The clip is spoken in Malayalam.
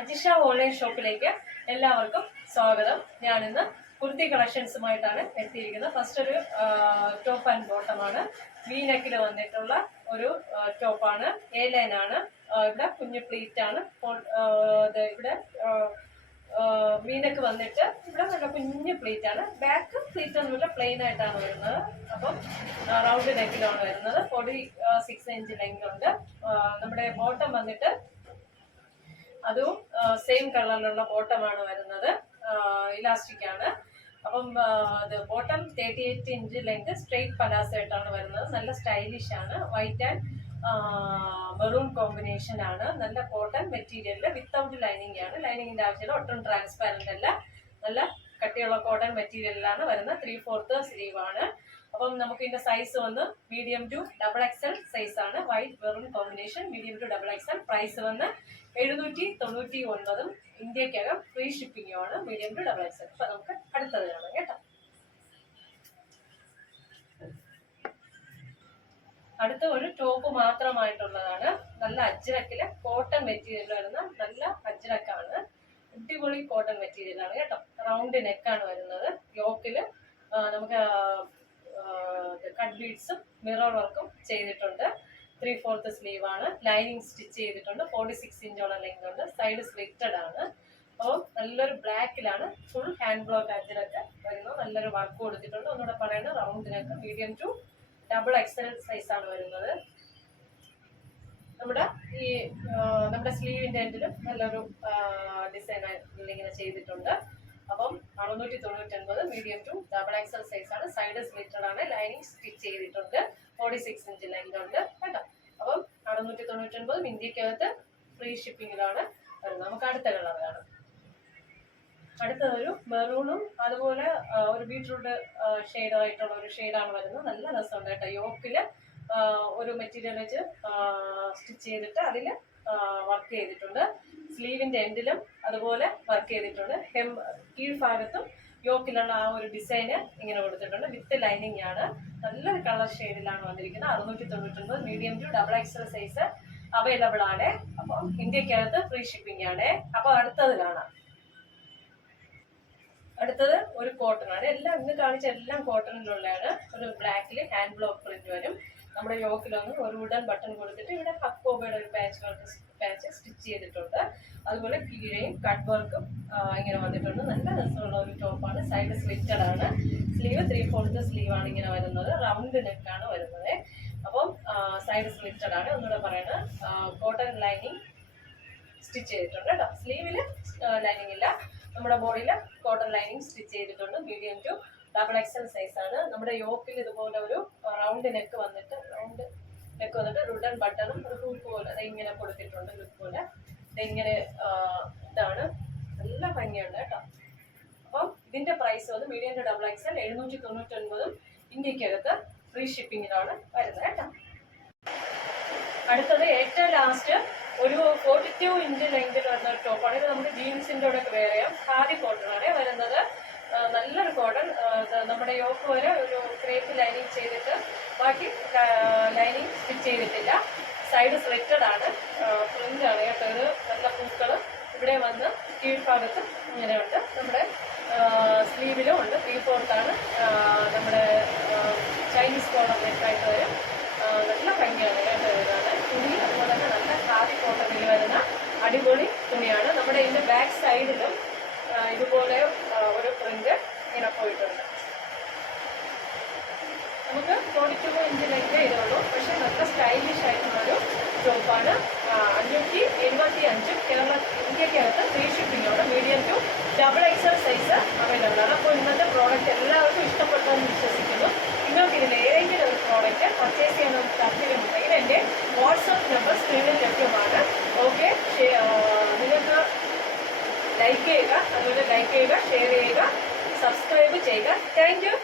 അജിഷ ഓൺലൈൻ ഷോപ്പിലേക്ക് എല്ലാവർക്കും സ്വാഗതം. ഞാനിന്ന് കുർത്തി കളക്ഷൻസുമായിട്ടാണ് എത്തിയിരിക്കുന്നത്. ഫസ്റ്റ് ഒരു ടോപ്പ് ആൻഡ് ബോട്ടമാണ്. വി നെക്കിൽ വന്നിട്ടുള്ള ഒരു ടോപ്പാണ്. എ ലൈനാണ്. ഇവിടെ കുഞ്ഞു പ്ലീറ്റ് ആണ്. ഇവിടെ വി നെക്ക് വന്നിട്ട് ഇവിടെ നല്ല കുഞ്ഞു പ്ലീറ്റ് ആണ്. ബാക്ക് പ്ലീറ്റ് ഒന്നുമില്ല, പ്ലെയിൻ ആയിട്ടാണ് വരുന്നത്. അപ്പം റൗണ്ട് നെക്കിലാണ് വരുന്നത്. 46 ഇഞ്ച് ലെങ്ത് ഉണ്ട്. നമ്മുടെ ബോട്ടം വന്നിട്ട് അതും സെയിം കളറിലുള്ള ബോട്ടമാണ് വരുന്നത്. ഇലാസ്റ്റിക് ആണ്. അപ്പം bottom 38 inch length straight palazzo ആയിട്ടാണ് വരുന്നത്. നല്ല സ്റ്റൈലിഷ് ആണ്. വൈറ്റ് ആൻഡ് മെറൂൺ കോമ്പിനേഷൻ ആണ്. നല്ല കോട്ടൺ മെറ്റീരിയലില് വിത്തൗട്ട് ലൈനിങ് ആണ്. ലൈനിങ്ങിന്റെ ആവശ്യമില്ല. ഒട്ടും ട്രാൻസ്പാരന്റ് അല്ല. നല്ല കട്ടിയുള്ള കോട്ടൺ മെറ്റീരിയലിലാണ് വരുന്നത്. 3/4 സ്ലീവ് ആണ്. അപ്പം നമുക്ക് ഇതിന്റെ സൈസ് വന്ന് മീഡിയം ടു XXL സൈസ് ആണ്. White maroon combination, medium to XXL. Price വന്ന് 799. ഇന്ത്യക്കകം ഫ്രീ ഷിപ്പിംഗും ആണ്. Medium to XXL. അപ്പൊ നമുക്ക് അടുത്തത് കാണാം കേട്ടോ. അടുത്ത ഒരു ടോപ്പ് മാത്രമായിട്ടുള്ളതാണ്. നല്ല അജ്രക്കില് കോട്ടൺ മെറ്റീരിയൽ വരുന്ന നല്ല അജ്രക്കാണ്. അടിപൊളി കോട്ടൺ മെറ്റീരിയൽ ആണ് കേട്ടോ. റൗണ്ട് നെക്കാണ് വരുന്നത്. യോക്കില് നമുക്ക് കട്ട് ബീഡ്സും മിറർ വർക്കും ചെയ്തിട്ടുണ്ട്. 3/4 സ്ലീവ് ആണ്. ലൈനിങ് സ്റ്റിച്ച് ചെയ്തിട്ടുണ്ട്. 46 ഇഞ്ചോളം ലെങ്ത് ഉണ്ട്. സൈഡ് സ്ലിറ്റഡ് ആണ്. അപ്പോൾ നല്ലൊരു ബ്ലാക്കിലാണ്. ഫുൾ ഹാൻഡ് ബ്ലോക്ക് അജ്രക്ക് വരുന്നു. നല്ലൊരു വർക്ക് കൊടുത്തിട്ടുണ്ട്. ഒന്നുകൂടെ പറയുന്നത് റൗണ്ടിനൊക്കെ മീഡിയം ടു XXL സൈസ് ആണ് വരുന്നത്. നമ്മുടെ സ്ലീവിന്റെ എൻഡിലും നല്ലൊരു ഡിസൈൻ ഇങ്ങനെ ചെയ്തിട്ടുണ്ട്. അപ്പം 699. മീഡിയം ടു XXL സൈസ് ആണ്. സൈഡ് സ്ലിറ്റഡ് ആണ്. ലൈനിങ് സ്റ്റിച്ച് ചെയ്തിട്ടുണ്ട്. 46 ഇഞ്ച് ലെങ്ത് ഉണ്ട് കേട്ടോ. അപ്പം 699. ഇന്ത്യക്കകത്ത് ഫ്രീ ഷിപ്പിംഗിലാണ് വരുന്നത്. നമുക്ക് അടുത്ത കളർ കാണാം. അടുത്തതൊരു മെറൂണും അതുപോലെ ഒരു ബീട്രൂട്ട് ഷെയ്ഡായിട്ടുള്ള ഒരു ഷെയ്ഡാണ് വരുന്നത്. നല്ല രസമുണ്ട് കേട്ടോ. യോക്കില് ഒരു മെറ്റീരിയൽ വെച്ച് സ്റ്റിച്ച് ചെയ്തിട്ട് അതിൽ വർക്ക് ചെയ്തിട്ടുണ്ട്. സ്ലീവിന്റെ എൻഡിലും അതുപോലെ വർക്ക് ചെയ്തിട്ടുണ്ട്. കീഴ്ഭാഗത്തും യോക്കിലുള്ള ആ ഒരു ഡിസൈന് ഇങ്ങനെ കൊടുത്തിട്ടുണ്ട്. വിത്ത് ലൈനിങ് ആണ്. നല്ലൊരു കളർ ഷെയ്ഡിലാണ് വന്നിരിക്കുന്നത്. 699. Medium to XXL size available ആണ്. അപ്പം ഇന്ത്യക്കകത്ത് ഫ്രീ ഷിപ്പിംഗ് ആണ്. അപ്പൊ അടുത്തത് കാണാം. അടുത്തത് ഒരു കോട്ടൺ ആണ്. എല്ലാം ഇന്ന് കാണിച്ച എല്ലാം കോട്ടണിലുള്ളതാണ്. ഒരു ബ്ലാക്കിൽ ഹാൻഡ് ബ്ലോക്ക് പ്രിന്റ് വരും. നമ്മുടെ യോക്കിലൊന്ന് ഒരു വുഡൻ ബട്ടൺ കൊടുത്തിട്ട് ഇവിടെ ഹക്കോബയുടെ ഒരു പാച്ച് സ്റ്റിച്ച് ചെയ്തിട്ടുണ്ട്. അതുപോലെ കീഴയും കട്ട് വർക്കും ഇങ്ങനെ വന്നിട്ടുണ്ട്. നല്ല രസമുള്ള ഒരു ടോപ്പാണ്. സൈഡ് സ്ലിറ്റഡ് ആണ്. സ്ലീവ് 3/4 സ്ലീവ് ആണ് ഇങ്ങനെ വരുന്നത്. റൗണ്ട് നെക്കാണ് വരുന്നത്. അപ്പം സൈഡ് സ്ലിറ്റഡ് ആണ്. ഒന്നുകൂടെ പറയുന്നത് കോട്ടൺ ലൈനിങ് സ്റ്റിച്ച് ചെയ്തിട്ടുണ്ട് കേട്ടോ. സ്ലീവില് ലൈനിങ് ഇല്ല. നമ്മുടെ ബോഡിയിൽ കോട്ടൺ ലൈനിങ് സ്റ്റിച്ച് ചെയ്തിട്ടുണ്ട്. മീഡിയം ടു XXL സൈസ് ആണ്. നമ്മുടെ യോക്കിൽ ഇതുപോലെ ഒരു റൗണ്ട് നെക്ക് വന്നിട്ട് റുഡൻ ബട്ടണും ഒരു ഹൂക്ക് പോലെ ഇങ്ങനെ കൊടുത്തിട്ടുണ്ട്. ലുക്ക് പോലെ ഇങ്ങനെ ഇതാണ്. നല്ല ഭംഗിയുണ്ട് കേട്ടോ. അപ്പം ഇതിന്റെ പ്രൈസ് വന്ന് മീഡിയം ടു XXL 799. ഇന്ത്യക്കകത്ത് ഫ്രീ ഷിപ്പിങ്ങിലാണ് വരുന്നത് കേട്ടോ. അടുത്തത് ഏറ്റവും ലാസ്റ്റ് ഒരു 42 ഇഞ്ച് ലെങ്തിൽ വരുന്ന ഒരു ടോപ്പാണ്. ഇത് നമുക്ക് ജീൻസിന്റെ കൂടെ ഒക്കെ വെയർ ചെയ്യാം. ഖാദി കോട്ടൺ ആണ് വരുന്നത്. നല്ലൊരു കോട്ടൺ. നമ്മുടെ യോക്ക് വരെ ഒരു ക്രേപ്പ് ലൈനിങ് ചെയ്തിട്ട് ബാക്കി ലൈനിങ് സ്റ്റിച്ച് ചെയ്തിട്ടില്ല. സൈഡ് സ്ലിറ്റഡ് ആണ്. പ്രിന്റ് ആണ് കേട്ടോ. ഇത് നല്ല പൂക്കൾ ഇവിടെ വന്ന് കീഴ്ഭാഗത്തും ഇങ്ങനെയുണ്ട്. നമ്മുടെ സ്ലീവിലും ഉണ്ട്. 3/4 ആണ്. നമ്മുടെ ചൈനീസ് കോളർ നെക്കായിട്ട് വരും. നല്ല ഭംഗിയാണ് കേട്ടോ. ഇതാണ് തുണി. അതുപോലെ തന്നെ നല്ല ഖാദി കോട്ടണിൽ വരുന്ന അടിപൊളി തുണിയാണ്. നമ്മുടെ ഇതിന്റെ ബാക്ക് സൈഡിലും ഇതുപോലെ ഒരു പ്രിന്റ് ഇങ്ങനെ പോയിട്ടുണ്ട്. നമുക്ക് 42 ഇഞ്ച് ലെങ്തേ ഇതുള്ളൂ. പക്ഷെ നല്ല സ്റ്റൈലിഷ് ആയിട്ടുള്ളൊരു ടോപ്പാണ്. 575. ഇന്ത്യക്കകത്ത് ഫ്രീ ഷിപ്പിംഗോട് medium to XXL size available ആണ്. അപ്പോൾ ഇന്നത്തെ പ്രോഡക്റ്റ് എല്ലാവർക്കും ഇഷ്ടപ്പെട്ടെന്ന് വിശ്വസിക്കുന്നു. നിങ്ങൾക്ക് ഇതിൽ ഏതെങ്കിലും ഒരു പ്രോഡക്റ്റ് പർച്ചേസ് ചെയ്യാൻ താല്പര്യമുണ്ടെങ്കിൽ എൻ്റെ വാട്സാപ്പ് നമ്പർ സ്ക്രീനിൽ ലഭ്യമാണ്. ഓക്കെ, നിങ്ങൾക്ക് ലൈക്ക് ചെയ്യുക, അതുപോലെ ലൈക്ക് ചെയ്യുക, ഷെയർ ചെയ്യുക, സബ്സ്ക്രൈബ് ചെയ്യുക. Thank you.